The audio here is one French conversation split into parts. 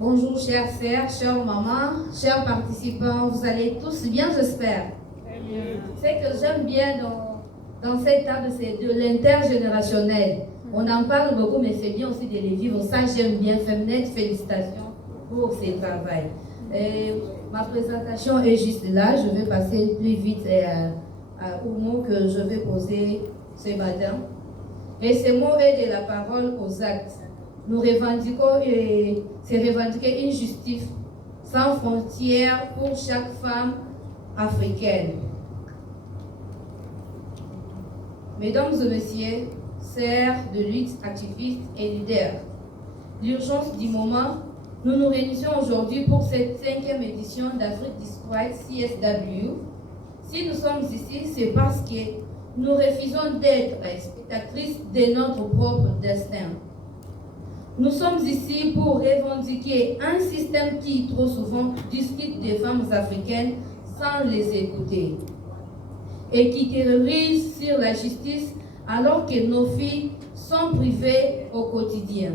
Bonjour chères sœurs, chères mamans, chers participants, vous allez tous bien j'espère. Ce que j'aime bien dans cette table, c'est de l'intergénérationnel. On en parle beaucoup, mais c'est bien aussi de les vivre. Ça, j'aime bien. Femnet, félicitations pour ce travail. Ma présentation est juste là. Je vais passer plus vite aux mots que je vais poser ce matin. Et ces mots est de la parole aux actes. Nous revendiquons et c'est revendiquer une justice sans frontières pour chaque femme africaine. Mesdames et messieurs, sœurs de lutte, activistes et leaders, l'urgence du moment, nous nous réunissons aujourd'hui pour cette 5e édition d'Afrique Disquiet CSW. Si nous sommes ici, c'est parce que nous refusons d'être spectatrices de notre propre destin. Nous sommes ici pour revendiquer un système qui, trop souvent, discute des femmes africaines sans les écouter et qui terrorise sur la justice alors que nos filles sont privées au quotidien.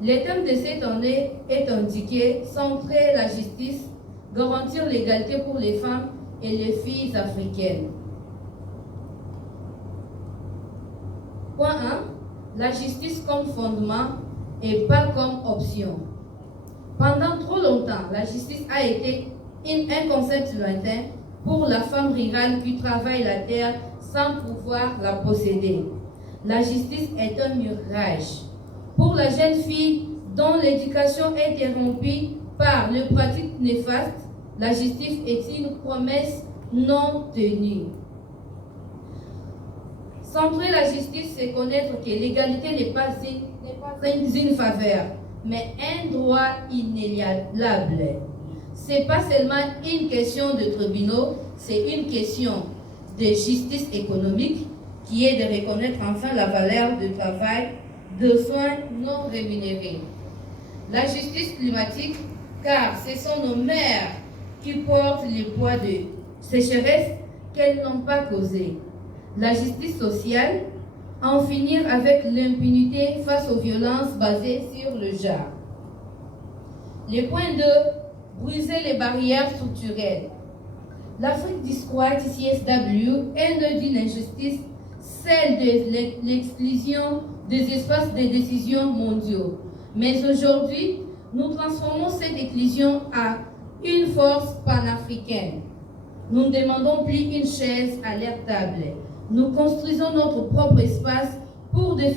Le thème de cette année est indiqué « Centrer la justice, garantir l'égalité pour les femmes et les filles africaines ». Point 1. La justice comme fondement et pas comme option. Pendant trop longtemps, la justice a été un concept lointain pour la femme rurale qui travaille la terre sans pouvoir la posséder. La justice est un mirage. Pour la jeune fille dont l'éducation est interrompue par les pratiques néfastes, la justice est une promesse non tenue. Centrer la justice, c'est connaître que l'égalité n'est pas une faveur, mais un droit inaliénable. Ce n'est pas seulement une question de tribunaux, c'est une question de justice économique qui est de reconnaître enfin la valeur du travail, de soins non rémunérés. La justice climatique, car ce sont nos mères qui portent le poids de sécheresse qu'elles n'ont pas causées. La justice sociale, en finir avec l'impunité face aux violences basées sur le genre. Le point 2, briser les barrières structurelles. L'Afrique Disquiet CSW est née d'une injustice, celle de l'exclusion des espaces de décision mondiaux. Mais aujourd'hui, nous transformons cette exclusion à une force panafricaine. Nous ne demandons plus une chaise à leur table. Nous construisons notre propre espace pour définir